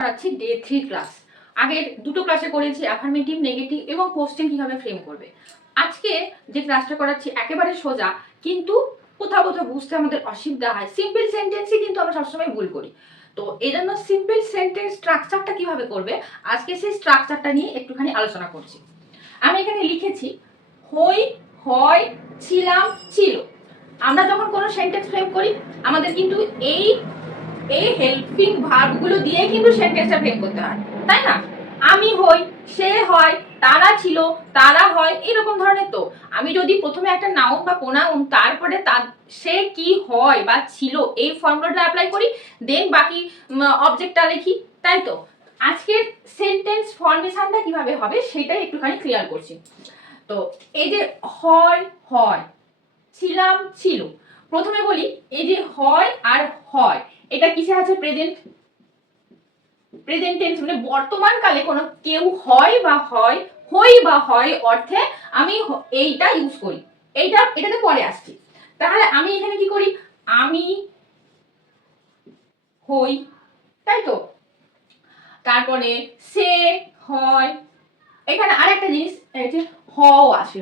করাচ্ছি day 3 class. আগের দুটো ক্লাসে করেছি অ্যাফার্মেটিভ, নেগেটিভ এবং কোশ্চেন কিভাবে ফ্রেম করবে। আজকে যে ক্লাসটা করাচ্ছি একেবারে সোজা, কিন্তু কোথাও কোথাও বুঝতে আমাদের অসুবিধা হয়। সিম্পল সেন্টেন্সই কিন্তু আমরা সবসময় ভুল করি। তো এই জন্য সিম্পল সেন্টেন্স স্ট্রাকচারটা কিভাবে করবে, আজকে সেই স্ট্রাকচারটা নিয়ে একটুখানি আলোচনা করছি। আমি এখানে লিখেছি হই, হয়, ছিলাম, ছিল। আমরা যখন কোনো সেন্টেন্স ফ্রেম করি আমাদের কিন্তু এই হেল্পিং ভার্বগুলো দিয়ে কিন্তু সেন্টেন্সটা ফ্রেম করতে হয়, তাই না? আমি হই, সে হয়, তারা ছিল, তারা হয়, এরকম ধরনের। তো আমি যদি প্রথমে একটা নাউন বা প্রোনাউন, তারপরে সে কি হয় বা ছিল, এই ফর্মুলাটা অ্যাপ্লাই করি, দেন বাকি অবজেক্টটা লিখি, তাই তো? আজকের সেন্টেন্স ফর্মেশনটা কিভাবে হবে সেটাই একটুখানি ক্লিয়ার করছি। তো এই যে হয়, হয়, ছিলাম, ছিল। প্রথমে বলি এই যে হয় আর হয়, এটা কিসে আছে? প্রেজেন্ট টেন্স, মানে বর্তমান কালে কোনো কেউ হয় বা হয়, হই বা হয় অর্থে আমি এইটা ইউজ করি। এটাতে পরে আসছি। তাহলে আমি এখানে কি করি? আমি হই, তাই তো? তারপরে সে হয়, এখানে আরেকটা জিনিস এই যে হও আসে,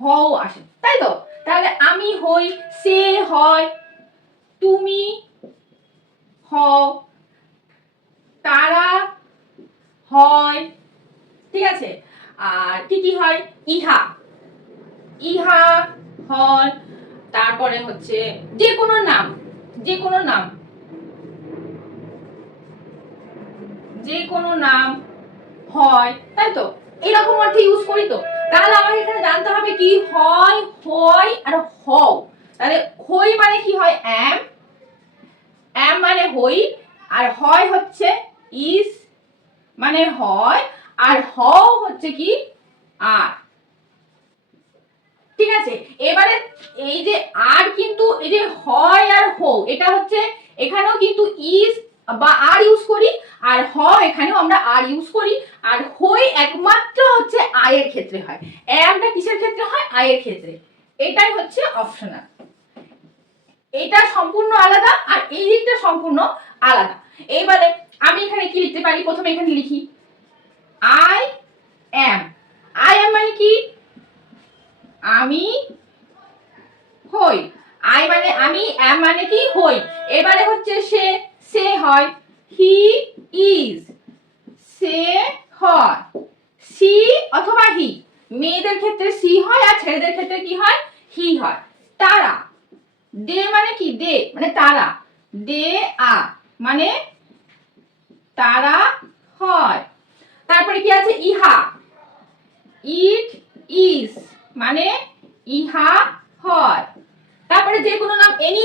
হও আসে, তাই তো? তাহলে আমি হই, সে হয়, তুমি হও, তারা হয়, ঠিক আছে? আর কি কি হয়? ইহা হয়। তারপরে হচ্ছে যে কোনো নাম, যে কোনো নাম, যে কোনো নাম হয়, তাই তো? এরকম অর্থে ইউজ করি। তো তাহলে আমাকে এখানে জানতে হবে কি হয়, হয় আর হও। তাহলে হই মানে কি হয়? এম মানে হই, আর হয় হচ্ছে ইজ মানে হয়, আর হও হচ্ছে কি? আর। ঠিক আছে? এবারে এই যে আর, কিন্তু এই যে হয় আর হও, এটা হচ্ছে এখানেও কিন্তু ইজ বা আর ইউজ করি, আর এখানেও আমরা আর ইউজ করি, আর হই একমাত্র হচ্ছে আয়ের ক্ষেত্রে হয়। এমটা কিসের ক্ষেত্রে হয়? আয়ের ক্ষেত্রে। এটাই হচ্ছে অপশনাল। এটা সম্পূর্ণ আলাদা আর এই দিকটা সম্পূর্ণ আলাদা। এইবারে আমি এখানে কি লিখতে পারি? প্রথমে এখানে লিখি আই এম। মানে কি? আমি হই। আই মানে আমি, এম মানে কি? হই। এবারে হচ্ছে সে হয়, হি ইজ, সে হয়, সি অথবা হি। মেয়েদের ক্ষেত্রে সি হয় আর ছেলেদের ক্ষেত্রে কি হয়? হি হয়। তারা, দে মানে কি? দে মানে তারা, দে আর মানে তারা হয়। তারপরে কি আছে? ইহা, ইট ইজ মানে ইহা হয়। তারপরে যে কোনো নাম, এনি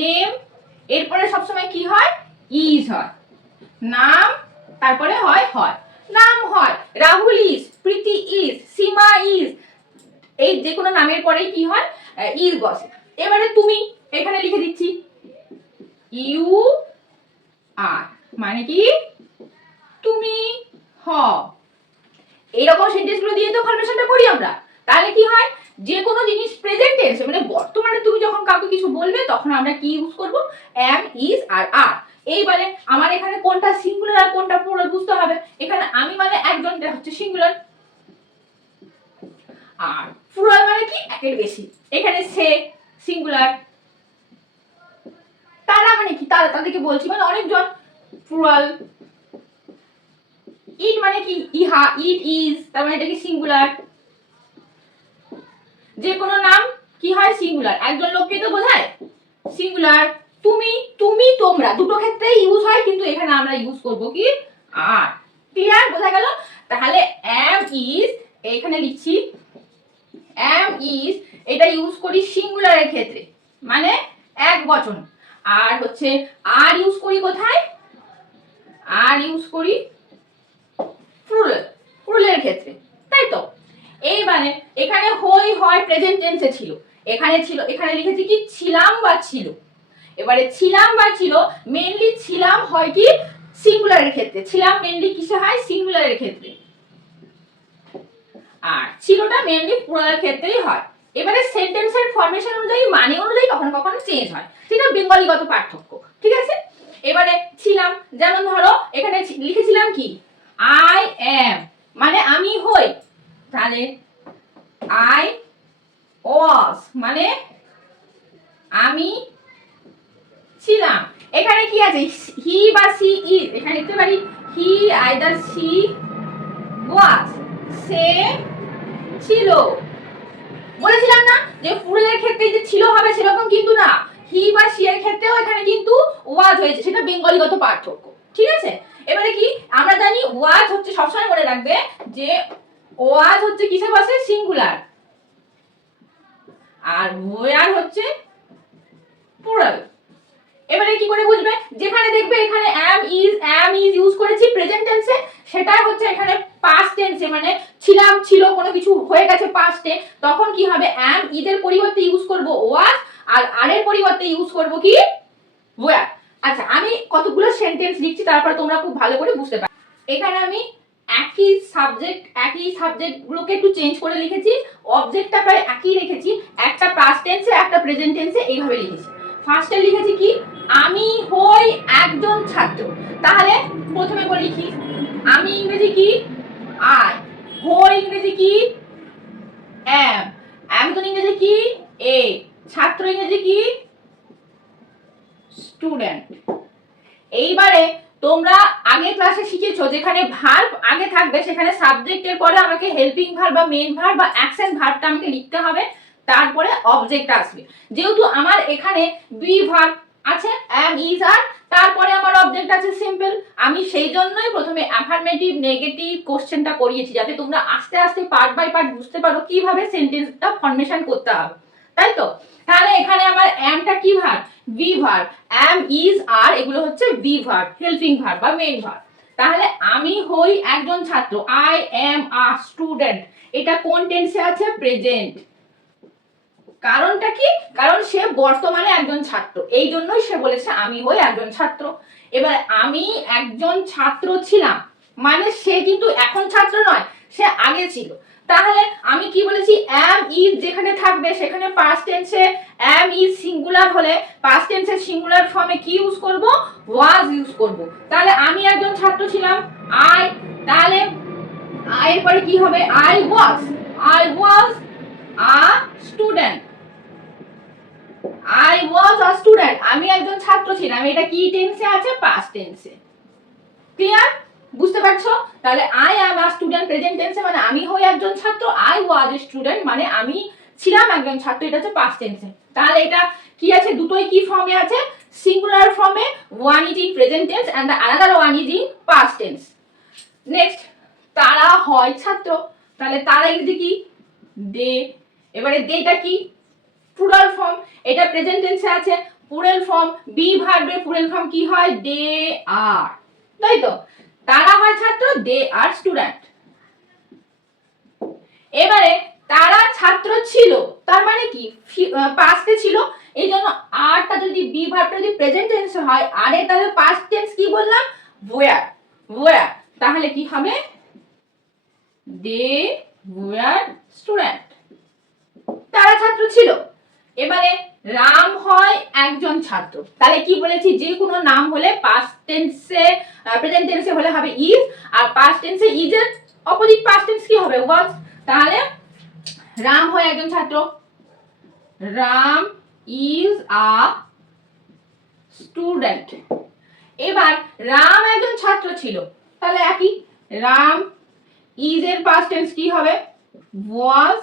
নেম, এরপরে সবসময় কি হয়? ইজ হয়। নাম, তারপরে হয় নাম হয়। Rahul is, Preeti is, Seema is, এই যে কোনো নামের পরেই কি হয়? ইজ বসে। এবারে তুমি এখানে লিখে দিচ্ছি ইউ আর, মানে কি? তুমি হও। এইরকম সেন্টেন্স গুলো দিয়ে তো ফরমেশনটা করি আমরা। তাহলে কি হয়? যে কোনো জিনিস প্রেজেন্ট টেন্স, মানে বর্তমানে তুমি যখন কাউকে কিছু বলবে তখন আমরা কি ইউজ করব? এম, ইজ আর আর। এইবারে আমার এখানে কোনটা সিঙ্গুলার আর কোনটা প্লুরাল বুঝতে হবে। এখানে আমি মানে একজন, এটা হচ্ছে সিঙ্গুলার, আর প্লুরাল মানে কি? একের বেশি। এখানে সে সিঙ্গুলার, তারা মানে কি? তাদেরকে বলছি, মানে অনেকজন, প্লুরাল। ইট মানে কি? ইহা, ইট ইজ, তার মানে এটা কি? সিঙ্গুলার। যে কোনো নাম কি হয়? সিঙ্গুলার। একজন লোককে তো বোঝায়, সিঙ্গুলার। তুমি তোমরা দুটো ক্ষেত্রেই ইউজ হয়, কিন্তু এখানে আমরা ইউজ করব কি? আর। ক্লিয়ার? বোঝা গেল? তাহলে এম ইজ, এখানে লিখছি এম ইজ, এটা ইউজ করি সিঙ্গুলারের ক্ষেত্রে, মানে এক বচন। আর হচ্ছে আর ইউজ করি কোথায়? আর ইউজ করি প্লুরালের ক্ষেত্রে, তাই তো? এইবারে এখানে হই, হয় প্রেজেন্ট টেন্সে ছিল, এখানে লিখেছি কি? ছিলাম বা ছিল। এবারে ছিলাম বা ছিল, মেইনলি ছিলাম হয় কি? সিঙ্গুলারের ক্ষেত্রে। ছিলাম মেইনলি কিসে হয়? সিঙ্গুলারের ক্ষেত্রে। আর ছিলটা মেইনলি প্লুরালের ক্ষেত্রেই হয়। এবারে সেন্টেন্সের ফরমেশন অনুযায়ী মানে অনুযায়ী কখনো কখনো চেঞ্জ হয়, সেটা বেঙ্গলিগত পার্থক্য, ঠিক আছে। এবারে ছিলাম, যেমন ধরো এখানে লিখেছিলাম কি আই এম মানে আমি হই, তাহলে আই ওয়াজ মানে আমি ছিলাম। এখানে কি আছে হি বা সি ইজ, এখানে লিখতে পারি হি আইদার সি ওয়াজ সে ছিল। বলেছিলাম না যে ফুলের ক্ষেত্রে যে ছিল হবে সেরকম কিন্তু না, হি বা সি এর ক্ষেত্রেও এখানে কিন্তু ওয়াজ হয়েছে, সেটা বেঙ্গলিগত পার্থক্য, ঠিক আছে। এবারে কি আমরা জানি ওয়াজ হচ্ছে, সবসময় মনে রাখবে যে ওয়াজ হচ্ছে কিসে বসে সিঙ্গুলার, আর ওয়ার হচ্ছে প্লুরাল। এবারে কি করে বুঝবে, যেখানে দেখবে এখানে am is ইউজ করেছি প্রেজেন্ট টেন্সে, সেটা হচ্ছে এখানে পাস্ট টেন্সে, মানে ছিলাম ছিল কোনো কিছু হয়ে গেছে পাস্টে, তখন কি হবে am is এর পরিবর্তে ইউজ করব was, আর আর এর পরিবর্তে ইউজ করব কি were। আচ্ছা আমি কতগুলো সেন্টেন্স লিখছি, তারপর তোমরা খুব ভালো করে বুঝতে পারবে। এখানে আমি একই সাবজেক্ট গুলোকে একটু চেঞ্জ করে লিখেছি, অবজেক্টটা প্রায় একই রেখেছি, একটা পাস্ট টেন্সে একটা প্রেজেন্ট টেন্সে এইভাবে লিখেছি। ফার্স্টে লিখেছি কি আমি হই একজন ছাত্র, তাহলে প্রথমে বলি লিখি আমি ইংরেজি কি আই, হই ইংরেজি কি am, একজন ইংরেজি কি এ, ছাত্র ইংরেজি কি স্টুডেন্ট। এইবারে তোমরা আগের ক্লাসে শিখেছো যেখানে ভার্ব আগে থাকবে সেখানে সাবজেক্টের পরে আমাকে হেল্পিং ভার্ব বা মেইন ভার্ব বা অ্যাকশন ভার্বটা আমাকে লিখতে হবে, তারপরে অবজেক্ট আসবে। যেহেতু আমার এখানে বি ভার্ব আছে am is are, তারপরে আমার অবজেক্ট আছে সিম্পল, আমি সেই জন্যই প্রথমে অ্যাফার্মেটিভ নেগেটিভ কোশ্চেনটা করিয়েছি, যাতে তোমরা আস্তে আস্তে পার্ট বাই পার্ট বুঝতে পারো কিভাবে সেন্টেন্সটা ফরমেশন করতে হবে, তাই তো। তাহলে এখানে আমার আমটা কি verb be verb, am is are এগুলো হচ্ছে বি ভার্ব হেল্পিং ভার্ব বা মেইন ভার্ব। তাহলে আমি হই একজন ছাত্র আই এম আ স্টুডেন্ট, এটা কোন টেন্সে আছে প্রেজেন্ট। কারণটা কি, কারণ সে বর্তমানে একজন ছাত্র, এই জন্যই সে বলেছে আমি হই একজন ছাত্র। এবার আমি একজন ছাত্র ছিলাম মানে সে কিন্তু এখন ছাত্র নয়, সে আগে ছিল। তাহলে আমি কি বলেছি am is যেখানে থাকবে সেখানে পাস্ট টেন্সে am is সিঙ্গুলার হলে পাস্ট টেন্সের সিঙ্গুলার ফর্মে কি ইউজ করব was ইউজ করব। তাহলে আমি একজন ছাত্র ছিলাম I, তাহলে I এর পরে কি হবে I was a student, I was a student আমি একজন ছাত্র ছিলাম, এটা কি টেন্সে আছে পাস্ট টেন্সে। ক্লিয়ার, বুঝতে পারছো। তাহলে I am a student present টেন্সে মানে আমি হই একজন ছাত্র, I was a student মানে আমি ছিলাম একজন ছাত্র, এটা হচ্ছে পাস্ট টেন্সে। তাহলে এটা কি আছে দুটোই কি ফর্মে আছে সিঙ্গুলার ফর্মে, one is in present tense and the another one is in past tense। Next তারা হয় ছাত্র, তাহলে তারা ইংরেজি কি দে, এবারে দেটা কি প্লুরাল ফর্ম, এটা প্রেজেন্ট টেন্সে আছে প্লুরাল ফর্ম, বি ভার্বের প্লুরাল ফর্ম কি হয় দে আর, তাই তো। তারা হয় ছাত্র দে আর স্টুডেন্ট। এবারে তারা ছাত্র ছিল তার মানে কি পাস্টে ছিল, এই জন্য আরটা যদি বি ভার্বটা যদি প্রেজেন্ট টেন্সে হয় আর এর তাহলে পাস্ট টেন্স কি বললাম ওয়্যার, তাহলে কি হবে দে ওয়্যার স্টুডেন্ট, তারা ছাত্র ছিল। এবারে রাম হয় একজন ছাত্র, তাহলে কি বলেছি যে কোনো নাম হলে পাস্ট টেন্সে প্রেজেন্ট টেন্সে হলে হবে ইজ, আর পাস্ট টেন্সে ইজ এর অপোজিট পাস্ট টেন্স কি হবে ওয়াজ। তাহলে রাম হয় একজন ছাত্র, রাম ইজ আ স্টুডেন্ট। এবার রাম একজন ছাত্র ছিল, তাহলে একই রাম ইজ এর পাস্ট টেন্স কি হবে ওয়াজ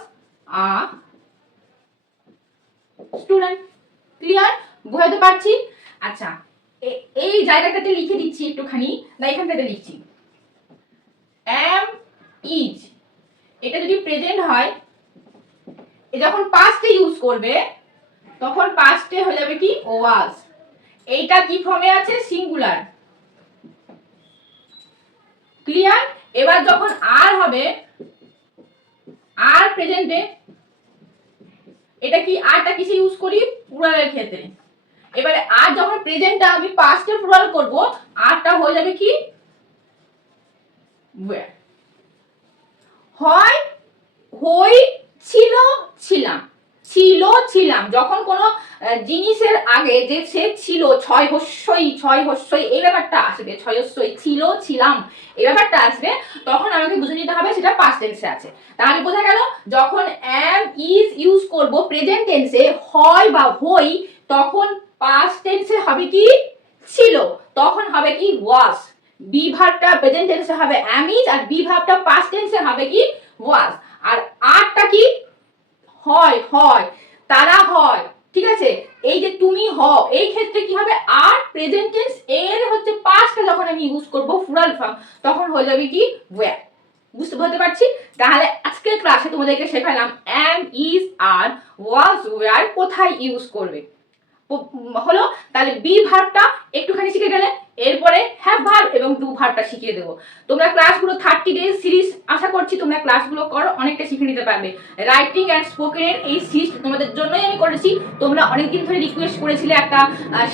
আ স্টুডেন্ট। ক্লিয়ার, বুঝতে পারছি। আচ্ছা এই জায়গাটাতে লিখে দিচ্ছি একটুখানি, না এখানটাতে লিখছি am is, এটা যদি প্রেজেন্ট হয় যখন পাস্টে ইউজ করবে তখন পাস্টে হয়ে যাবে কি was, এইটা কি ফর্মে আছে সিঙ্গুলার। ক্লিয়ার, এবার যখন আর হবে আর প্রেজেন্টে, এটা কি আরটা কিসে ইউজ করি প্লুরালের ক্ষেত্রে। এবারে আর যখন প্রেজেন্টটা আমি পাস্টে প্লুরাল করব আরটা হয়ে যাবে কি হয় হই ছিল ছিলাম, ছিল ছিলাম, যখন কোনো জিনিসের আগে যে সে ছিল, ছয় হস্যই এই ব্যাপারটা আসবে, ছয় হস্যই ছিল ছিলাম এই ব্যাপারটা আসবে, তখন আমাকে বুঝে নিতে হবে সেটা পাস্ট টেন্সে আছে। তাহলে বোঝা গেল যখন অ্যাম ইজ ইউজ করব প্রেজেন্ট টেন্সে হয় বা হই, তখন পাস্ট টেন্সে হবে কি ছিল, তখন হবে কি ওয়াজ। বি ভার্বটা প্রেজেন্ট টেন্সে হবে অ্যাম ইজ, আর বি ভার্বটা পাস্ট টেন্সে হবে কি ওয়াজ। আর আরটা কি হয়, হয় তারা হয়, ঠিক আছে। এই যে তুমি হও, এই ক্ষেত্রে কি হবে আর প্রেজেন্ট টেন্স এর হচ্ছে পাস্টটা যখন আমি ইউজ করব ফুরাল ফর্ম, তখন হয়ে যাবে কি ওয়্যার। বুঝতে বলতে পারছি। তাহলে আজকের ক্লাসে তোমাদেরকে শেখালাম অ্যাম ইজ আর ওয়াজ ওয়্যার কোথায় ইউজ করবে হলো। তাহলে বি ভার্বটা একটুখানি শিখে গেলে, এরপরে হ্যাভ ভার্ব এবং ডু ভার্বটা শিখিয়ে দেবো। তোমরা ক্লাসগুলো 30 ডেজ সিরিজ, আশা করছি তোমরা ক্লাসগুলো করো, অনেকটা শিখে নিতে পারবে। রাইটিং অ্যান্ড স্পোকেনের এই সিরিজ তোমাদের জন্যই আমি করেছি। তোমরা অনেকদিন ধরে রিকোয়েস্ট করেছিলে একটা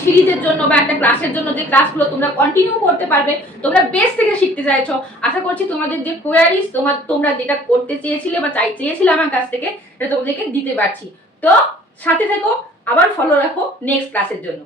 সিরিজের জন্য বা একটা ক্লাসের জন্য, যে ক্লাসগুলো তোমরা কন্টিনিউ করতে পারবে, তোমরা বেস থেকে শিখতে চাইছো। আশা করছি তোমাদের যে কোয়ারিজ তোমরা যেটা করতে চেয়েছিলে বা চেয়েছিলে আমার কাছ থেকে, সেটা তোমাদেরকে দিতে পারছি। তো সাথে থেকো, আবার ফলো রাখো নেক্সট ক্লাসের জন্য।